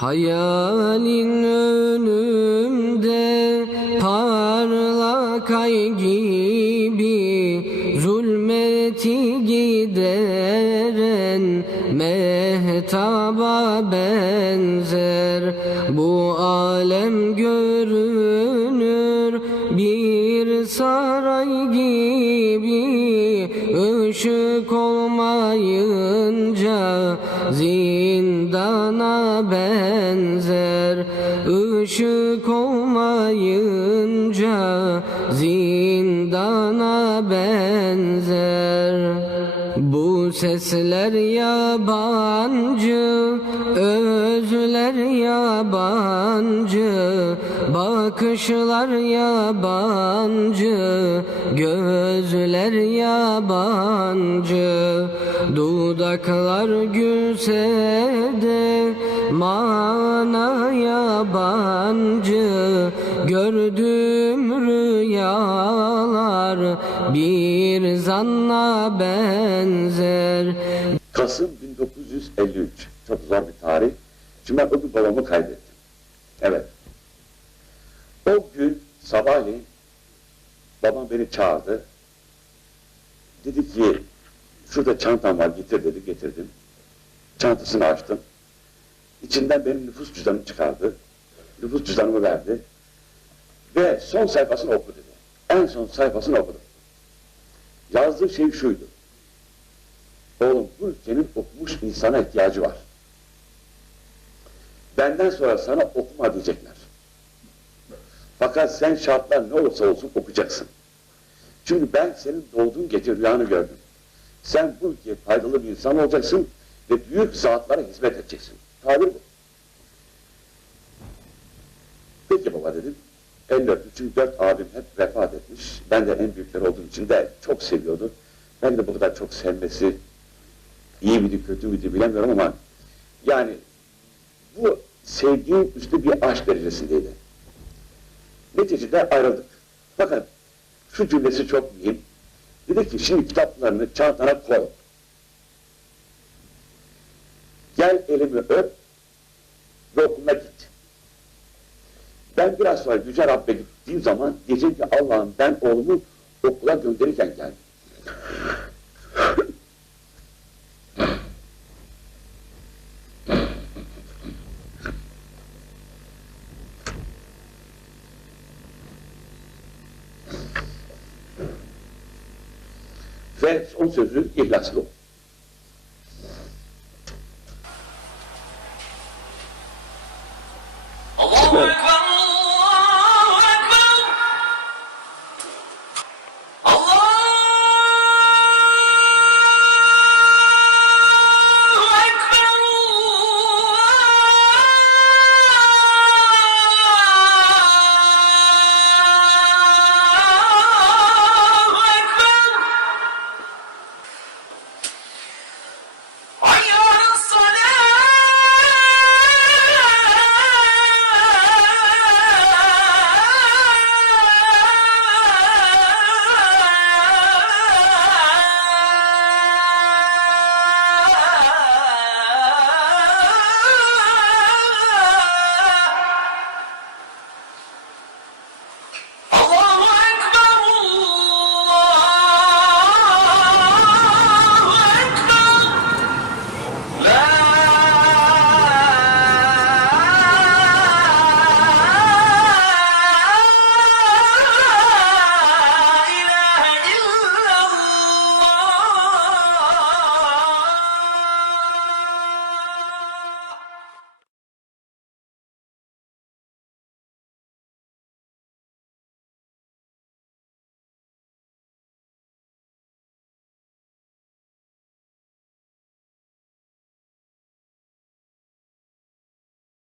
Hayalin önümde parlak ay gibi Zulmeti gideren mehtaba benzer. Bu alem görünür bir saray gibi Işık zindana benzer Işık olmayınca zindana benzer Sesler yabancı Özler yabancı Bakışlar yabancı Gözler yabancı. Dudaklar gülse de Mana yabancı Gördüğüm rüyalar Bir zanna benzer Kasım 1953. Çok zor bir tarih. Şimdi ben gün babamı kaybettim. Evet. O gün sabahleyin babam beni çağırdı. Dedi ki şurada çantam var getir dedi getirdim. Çantasını açtım. İçinden benim nüfus cüzdanımı çıkardı. Nüfus cüzdanımı verdi. Ve son sayfasını oku dedi. En son sayfasını okudum. Yazdığı şey şuydu. Oğlum bu ülkenin okumuş insana ihtiyacı var. Benden sonra sana okuma diyecekler. Fakat sen şartlar ne olursa olsun okuyacaksın. Çünkü ben senin doğduğun gece rüyanı gördüm. Sen bu ülkeye faydalı bir insan olacaksın ve büyük zatlara hizmet edeceksin. Tabir bu. Peki baba dedim. 54. Çünkü dört abim hep vefat etmiş. Ben de en büyükleri olduğum için de çok seviyordu. Ben de bu kadar çok sevmesi iyi miydi kötü müydü bilemiyorum ama yani bu sevdiğim üstü bir aşk derecesindeydi. Neticede ayrıldık. Fakat şu cümlesi çok mühim. Dedi ki şimdi kitaplarını çantana koy. Gel elimi öp ve okuluna git. Ben biraz sonra Yüce Rabbe gittiğim zaman diyeceğim ki Allah'ım ben oğlumu okula gönderirken geldim. Ve son sözü ihlaslı oldu.